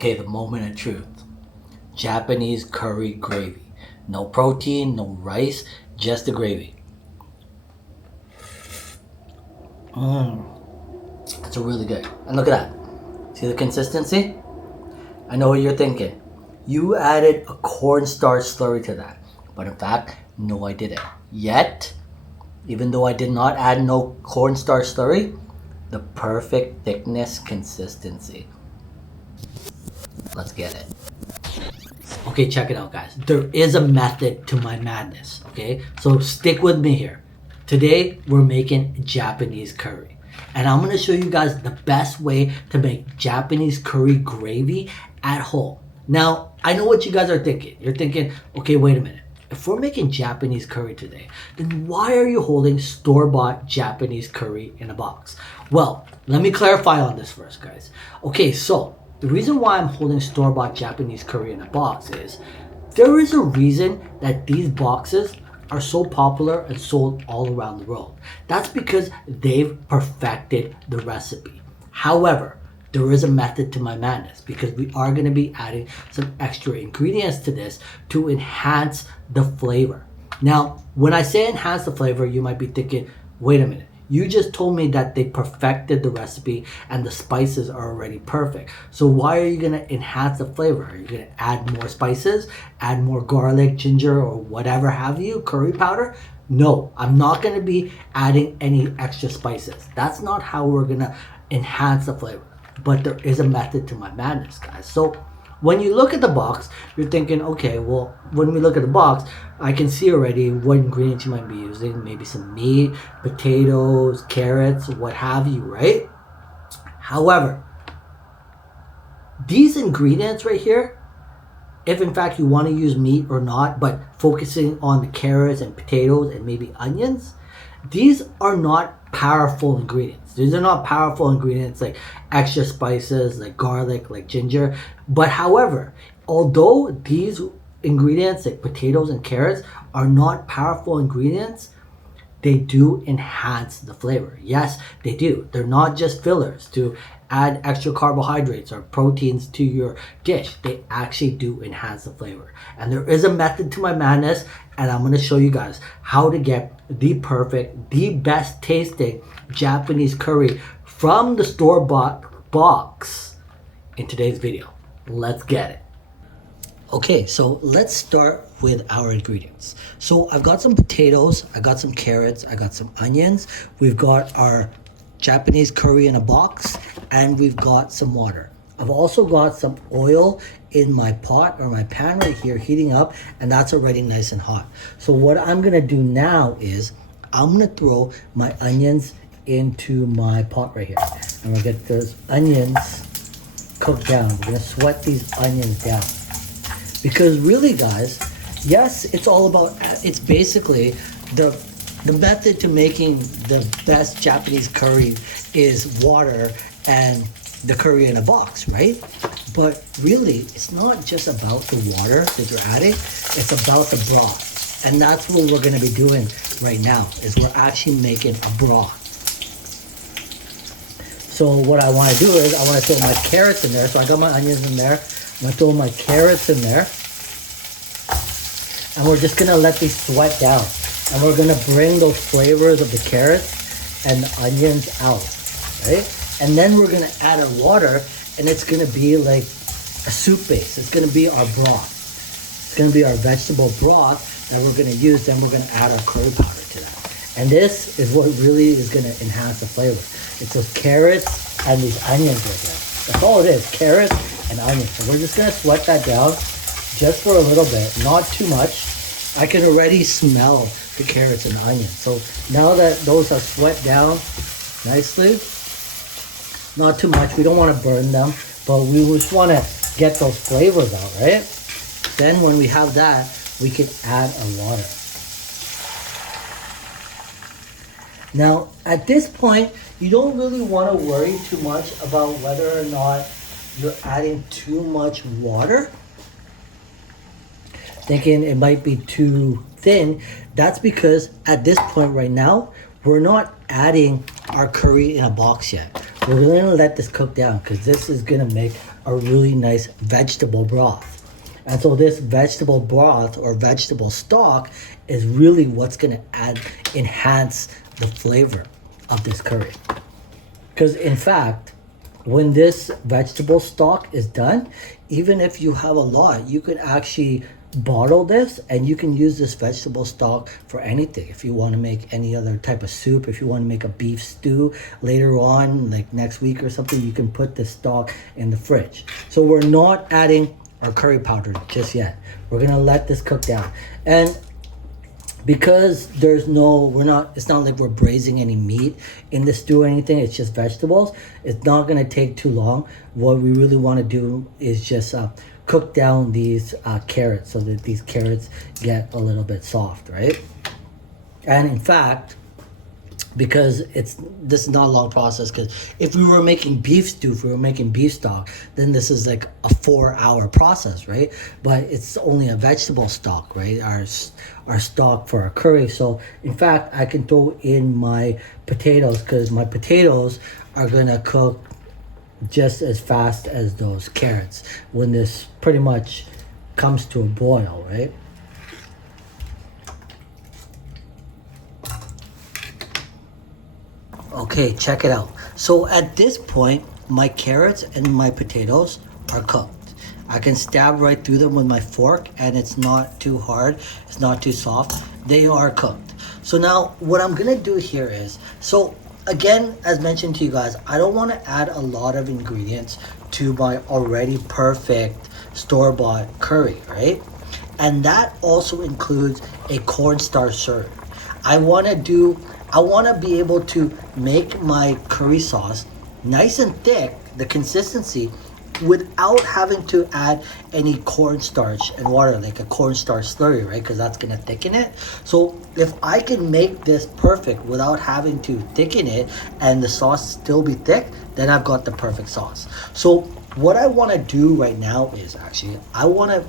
Okay, the moment of truth. Japanese curry gravy. No protein, no rice, just the gravy. That's really good. And look at that. See the consistency? I know what you're thinking. You added a cornstarch slurry to that. But in fact, no, I didn't. Yet, even though I did not add no cornstarch slurry, the perfect thickness consistency. Let's get it. Okay, check it out, guys. There is a method to my madness, okay? So stick with me here. Today, we're making Japanese curry. And I'm going to show you guys the best way to make Japanese curry gravy at home. Now, I know what you guys are thinking. You're thinking, okay, wait a minute. If we're making Japanese curry today, then why are you holding store-bought Japanese curry in a box? Well, let me clarify on this first, guys. Okay, so the reason why I'm holding store-bought Japanese curry in a box is there is a reason that these boxes are so popular and sold all around the world. That's because they've perfected the recipe. However, there is a method to my madness because we are going to be adding some extra ingredients to this to enhance the flavor. Now, when I say enhance the flavor, you might be thinking, wait a minute. You just told me that they perfected the recipe and the spices are already perfect. So why are you going to enhance the flavor? Are you going to add more spices, add more garlic, ginger, or whatever have you, curry powder? No, I'm not going to be adding any extra spices. That's not how we're going to enhance the flavor. But there is a method to my madness, guys. So when you look at the box, you're thinking, okay, well, when we look at the box, I can see already what ingredients you might be using. Maybe some meat, potatoes, carrots, what have you, right? However, these ingredients right here, if in fact you want to use meat or not, but focusing on the carrots and potatoes and maybe onions, these are not powerful ingredients. These are not powerful ingredients like extra spices, like garlic, like ginger. But however, although these ingredients like potatoes and carrots are not powerful ingredients, they do enhance the flavor. Yes, they do. They're not just fillers to add extra carbohydrates or proteins to your dish. They actually do enhance the flavor. And there is a method to my madness, and I'm going to show you guys how to get the perfect, the best tasting Japanese curry from the store-bought box in today's video. Let's get it. Okay, so let's start with our ingredients. So I've got some potatoes, I got some carrots, I got some onions, we've got our Japanese curry in a box, and we've got some water. I've also got some oil in my pot or my pan right here heating up, and that's already nice and hot. So what I'm gonna do now is I'm gonna throw my onions into my pot right here. I'm gonna get those onions cooked down. We're gonna sweat these onions down. Because really, guys, yes, it's all about, it's basically the method to making the best Japanese curry is water and the curry in a box, right? But really, it's not just about the water that you're adding, it's about the broth. And that's what we're gonna be doing right now, is we're actually making a broth. So what I wanna do is, I wanna throw my carrots in there. So I got my onions in there. I'm gonna throw my carrots in there. And we're just gonna let these sweat down. And we're gonna bring those flavors of the carrots and the onions out, right? And then we're gonna add our water, and it's gonna be like a soup base. It's gonna be our broth. It's gonna be our vegetable broth that we're gonna use. Then we're gonna add our curry powder to that. And this is what really is gonna enhance the flavor. It's those carrots and these onions right there. That's all it is, carrots and onions. So we're just gonna sweat that down just for a little bit, not too much. I can already smell the carrots and onions. So now that those are sweat down nicely, not too much, we don't want to burn them, but we just want to get those flavors out, right? Then when we have that, we can add our water. Now, at this point, you don't really want to worry too much about whether or not you're adding too much water, thinking it might be too thin. That's because at this point right now, we're not adding our curry in a box yet. We're gonna let this cook down because this is gonna make a really nice vegetable broth. And so this vegetable broth or vegetable stock is really what's gonna enhance the flavor of this curry. Because in fact, when this vegetable stock is done, even if you have a lot, you could actually bottle this and you can use this vegetable stock for anything. If you want to make any other type of soup, if you want to make a beef stew later on, like next week or something, you can put this stock in the fridge. So we're not adding our curry powder just yet. We're gonna let this cook down. And because it's not like we're braising any meat in the stew or anything, it's just vegetables, it's not going to take too long. What we really want to do is just cook down these carrots so that these carrots get a little bit soft, right? And in fact, because this is not a long process, because if we were making beef stew, if we were making beef stock, then this is like a 4-hour process, right? But it's only a vegetable stock, right? Our stock for our curry. So in fact, I can throw in my potatoes because my potatoes are gonna cook just as fast as those carrots when this pretty much comes to a boil, right? Okay, check it out. So at this point, my carrots and my potatoes are cooked. I can stab right through them with my fork and it's not too hard, it's not too soft. They are cooked. So now what I'm gonna do here is, so again, as mentioned to you guys, I don't wanna add a lot of ingredients to my already perfect store-bought curry, right? And that also includes a cornstarch syrup. I want to be able to make my curry sauce nice and thick, the consistency, without having to add any cornstarch and water, like a cornstarch slurry, right? Because that's going to thicken it. So if I can make this perfect without having to thicken it and the sauce still be thick, then I've got the perfect sauce. So what I want to do right now is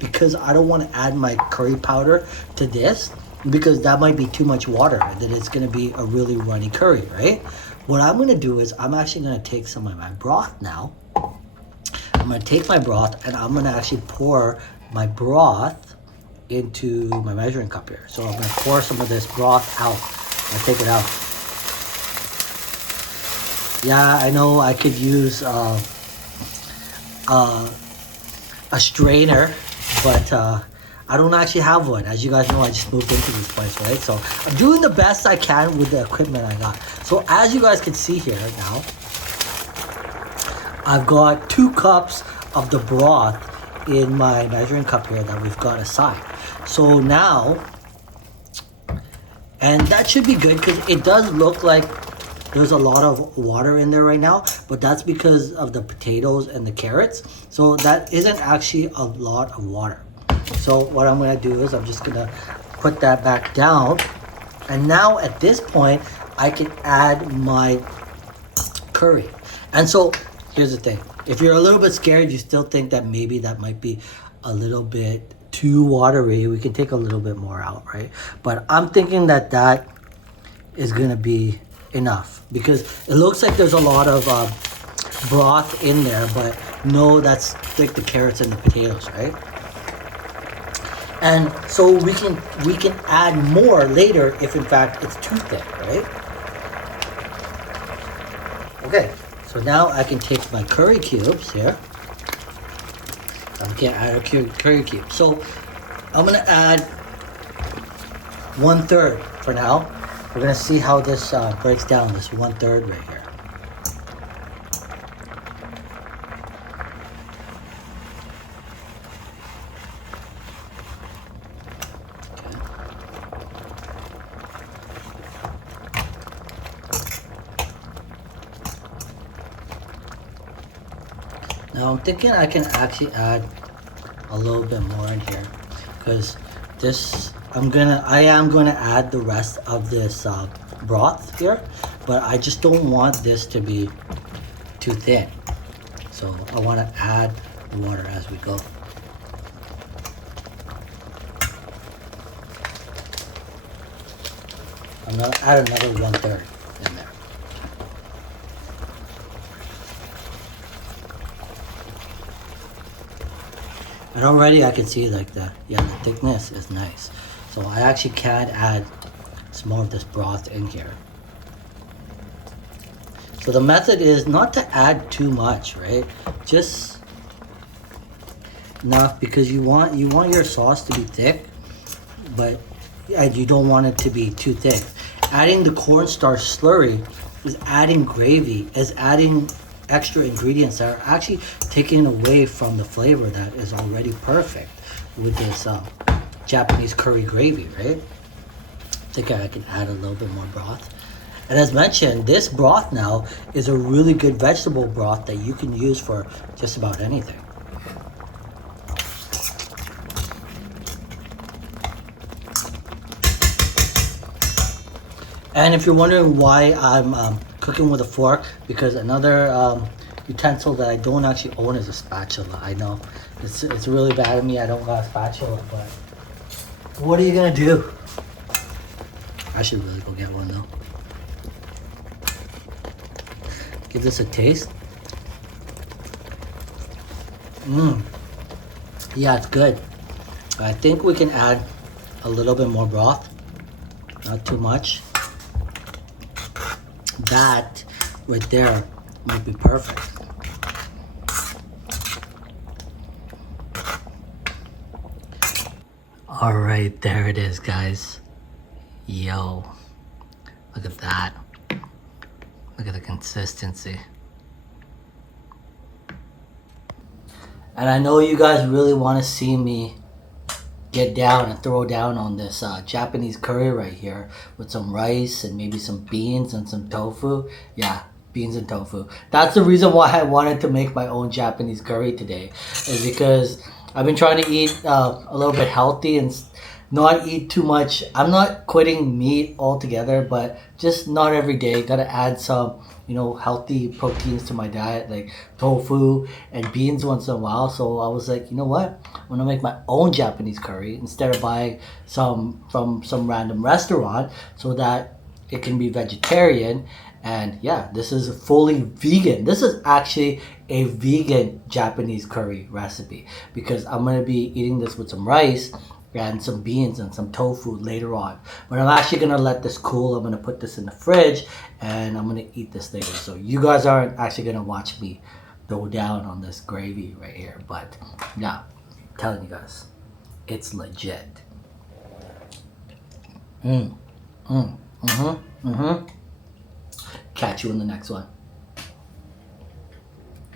because I don't want to add my curry powder to this, because that might be too much water and then it's going to be a really runny curry, right? What I'm going to do is I'm actually going to take some of my broth now. I'm going to take my broth and I'm going to actually pour my broth into my measuring cup here. So I'm going to pour some of this broth out. I'll take it out. Yeah, I know I could use a strainer, but I don't actually have one. As you guys know, I just moved into this place, right? So I'm doing the best I can with the equipment I got. So as you guys can see here now, I've got 2 cups of the broth in my measuring cup here that we've got aside. So now, and that should be good because it does look like there's a lot of water in there right now, but that's because of the potatoes and the carrots. So that isn't actually a lot of water. So what I'm going to do is I'm just going to put that back down. And now at this point, I can add my curry. And so here's the thing. If you're a little bit scared, you still think that maybe that might be a little bit too watery, we can take a little bit more out, right? But I'm thinking that that is going to be enough because it looks like there's a lot of broth in there, but no, that's like the carrots and the potatoes, right? And so we can add more later if in fact it's too thick, right? Okay, so now I can take my curry cubes here. I can add a curry cube. So I'm gonna add 1/3 for now. We're gonna see how this breaks down, this 1/3 right here. Now I'm thinking I can actually add a little bit more in here because I am gonna add the rest of this broth here, but I just don't want this to be too thin. So I want to add water as we go. I'm gonna add another 1/3 in there. And already I can see like the thickness is nice. So I actually can add some more of this broth in here. So the method is not to add too much, right? Just enough, because you want your sauce to be thick, but you don't want it to be too thick. Adding the cornstarch slurry is adding gravy, is adding extra ingredients that are actually taking away from the flavor that is already perfect with this Japanese curry gravy, right? I think I can add a little bit more broth. And as mentioned, this broth now is a really good vegetable broth that you can use for just about anything. And if you're wondering why I'm cooking with a fork, because another utensil that I don't actually own is a spatula. I know it's really bad of me. I don't got a spatula, but what are you gonna do? I should really go get one though. Give this a taste. Yeah, it's good. I think we can add a little bit more broth, not too much. That right there might be perfect. All right, there it is, guys. Yo, look at that. Look at the consistency. And I know you guys really want to see me get down and throw down on this Japanese curry right here with some rice and maybe some beans and some tofu. Yeah, beans and tofu. That's the reason why I wanted to make my own Japanese curry today, is because I've been trying to eat a little bit healthy and not eat too much. I'm not quitting meat altogether, but just not every day. Gotta add some, healthy proteins to my diet, like tofu and beans once in a while. So I was like, you know what? I'm gonna make my own Japanese curry instead of buying some from some random restaurant, so that it can be vegetarian. And yeah, this is fully vegan. This is actually a vegan Japanese curry recipe, because I'm gonna be eating this with some rice and some beans and some tofu later on. But I'm actually gonna let this cool. I'm gonna put this in the fridge and I'm gonna eat this later. So you guys aren't actually gonna watch me throw down on this gravy right here. But yeah, I'm telling you guys, it's legit. Catch you in the next one.